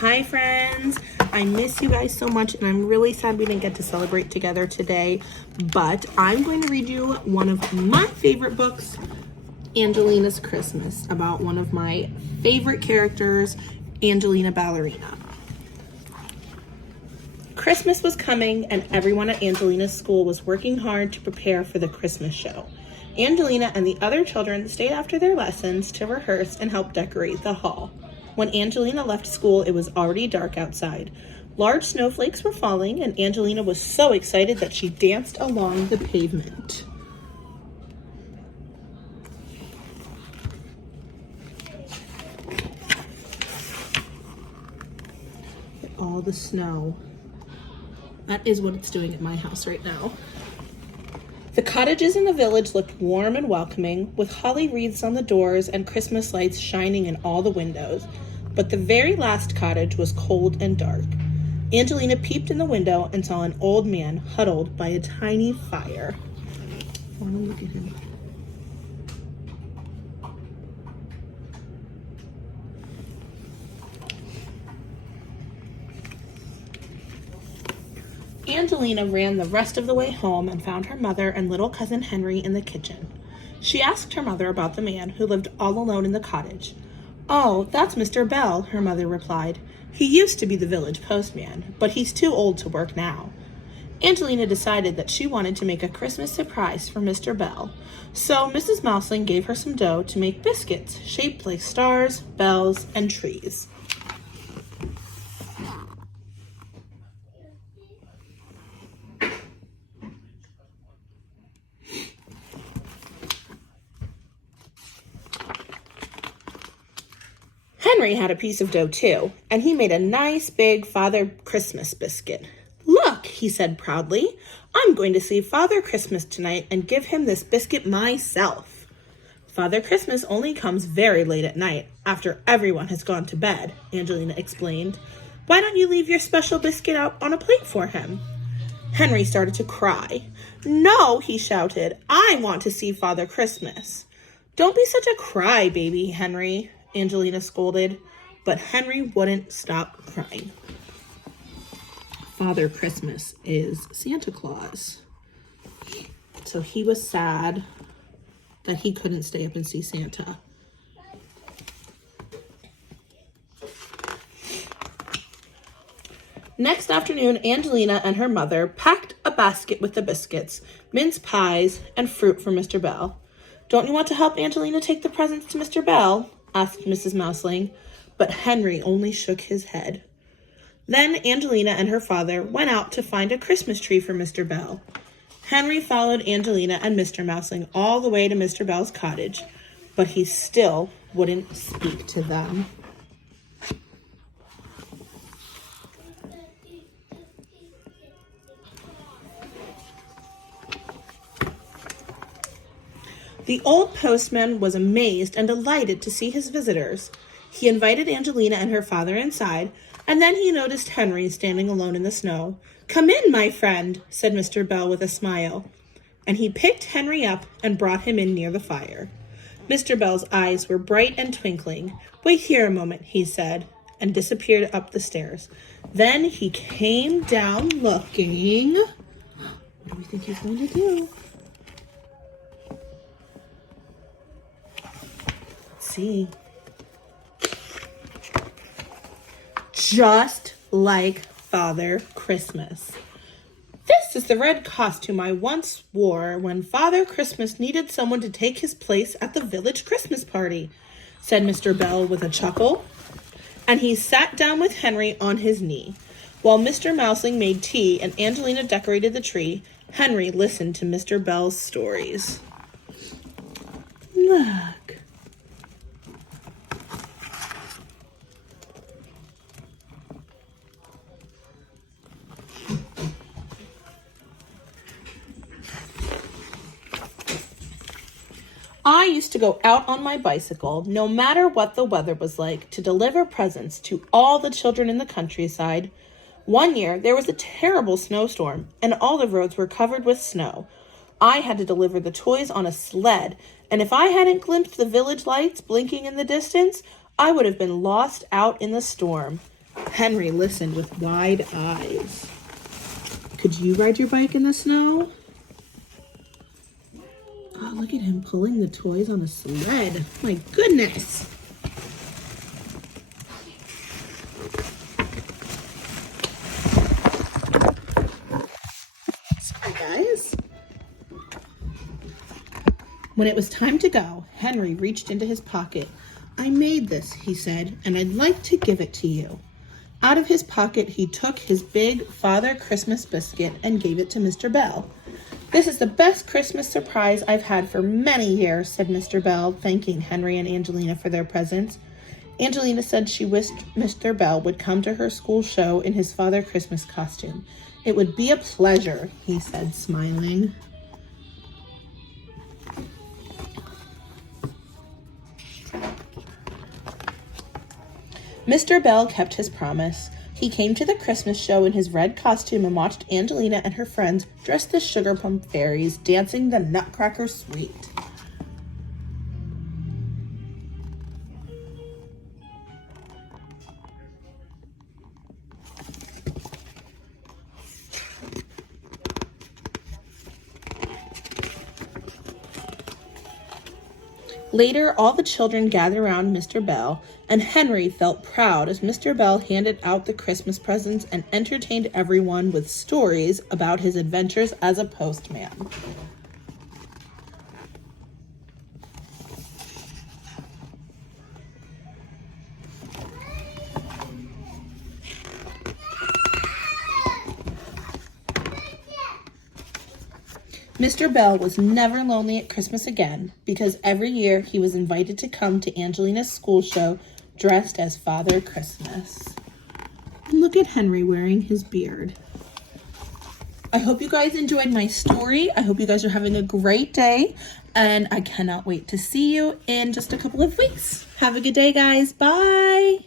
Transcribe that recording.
Hi friends, I miss you guys so much and I'm really sad we didn't get to celebrate together today, but I'm going to read you one of my favorite books, Angelina's Christmas, about one of my favorite characters, Angelina Ballerina. Christmas was coming and everyone at Angelina's school was working hard to prepare for the Christmas show. Angelina and the other children stayed after their lessons to rehearse and help decorate the hall. When Angelina left school, it was already dark outside. Large snowflakes were falling, and Angelina was so excited that she danced along the pavement. All the snow. That is what it's doing at my house right now. The cottages in the village looked warm and welcoming, with holly wreaths on the doors and Christmas lights shining in all the windows. But the very last cottage was cold and dark. Angelina peeped in the window and saw an old man huddled by a tiny fire. I want to look at him. Angelina ran the rest of the way home and found her mother and little cousin Henry in the kitchen. She asked her mother about the man who lived all alone in the cottage. "Oh, that's Mr. Bell," her mother replied. "He used to be the village postman, but he's too old to work now." Angelina decided that she wanted to make a Christmas surprise for Mr. Bell. So Mrs. Mouseling gave her some dough to make biscuits shaped like stars, bells, and trees. Henry had a piece of dough too, and he made a nice big Father Christmas biscuit. "Look," he said proudly, "I'm going to see Father Christmas tonight and give him this biscuit myself." "Father Christmas only comes very late at night, after everyone has gone to bed," Angelina explained. "Why don't you leave your special biscuit out on a plate for him?" Henry started to cry. "No," he shouted, "I want to see Father Christmas." "Don't be such a crybaby, Henry," Angelina scolded, but Henry wouldn't stop crying. Father Christmas is Santa Claus. So he was sad that he couldn't stay up and see Santa. Next afternoon, Angelina and her mother packed a basket with the biscuits, mince pies, and fruit for Mr. Bell. "Don't you want to help Angelina take the presents to Mr. Bell?" asked Mrs. Mouseling, but Henry only shook his head. Then Angelina and her father went out to find a Christmas tree for Mr. Bell. Henry followed Angelina and Mr. Mouseling all the way to Mr. Bell's cottage, but he still wouldn't speak to them. The old postman was amazed and delighted to see his visitors. He invited Angelina and her father inside, and then he noticed Henry standing alone in the snow. "Come in, my friend," said Mr. Bell with a smile, and he picked Henry up and brought him in near the fire. Mr. Bell's eyes were bright and twinkling. "Wait here a moment," he said, and disappeared up the stairs. Then he came down looking. What do we think he's going to do? See, just like Father Christmas. "This is the red costume I once wore when Father Christmas needed someone to take his place at the village Christmas party," said Mr. Bell with a chuckle. And he sat down with Henry on his knee. While Mr. Mouseling made tea and Angelina decorated the tree, Henry listened to Mr. Bell's stories. "Look. I used to go out on my bicycle, no matter what the weather was like, to deliver presents to all the children in the countryside. One year, there was a terrible snowstorm, and all the roads were covered with snow. I had to deliver the toys on a sled, and if I hadn't glimpsed the village lights blinking in the distance, I would have been lost out in the storm. Henry listened with wide eyes. Could you ride your bike in the snow? Oh, look at him pulling the toys on a sled. My goodness. Sorry, guys. When it was time to go, Henry reached into his pocket. I made this, he said, and I'd like to give it to you. Out of his pocket, he took his big Father Christmas biscuit and gave it to Mr. Bell. This is the best Christmas surprise I've had for many years, said Mr. Bell, thanking Henry and Angelina for their presents. Angelina said she wished Mr. Bell would come to her school show in his Father Christmas costume. It would be a pleasure, he said, smiling. Mr. Bell kept his promise. He came to the Christmas show in his red costume and watched Angelina and her friends, dressed as sugar plum fairies, dancing the Nutcracker Suite. Later, all the children gathered around Mr. Bell, and Henry felt proud as Mr. Bell handed out the Christmas presents and entertained everyone with stories about his adventures as a postman. Mr. Bell was never lonely at Christmas again because every year he was invited to come to Angelina's school show dressed as Father Christmas. And look at Henry wearing his beard. I hope you guys enjoyed my story. I hope you guys are having a great day, and I cannot wait to see you in just a couple of weeks. Have a good day, guys. Bye.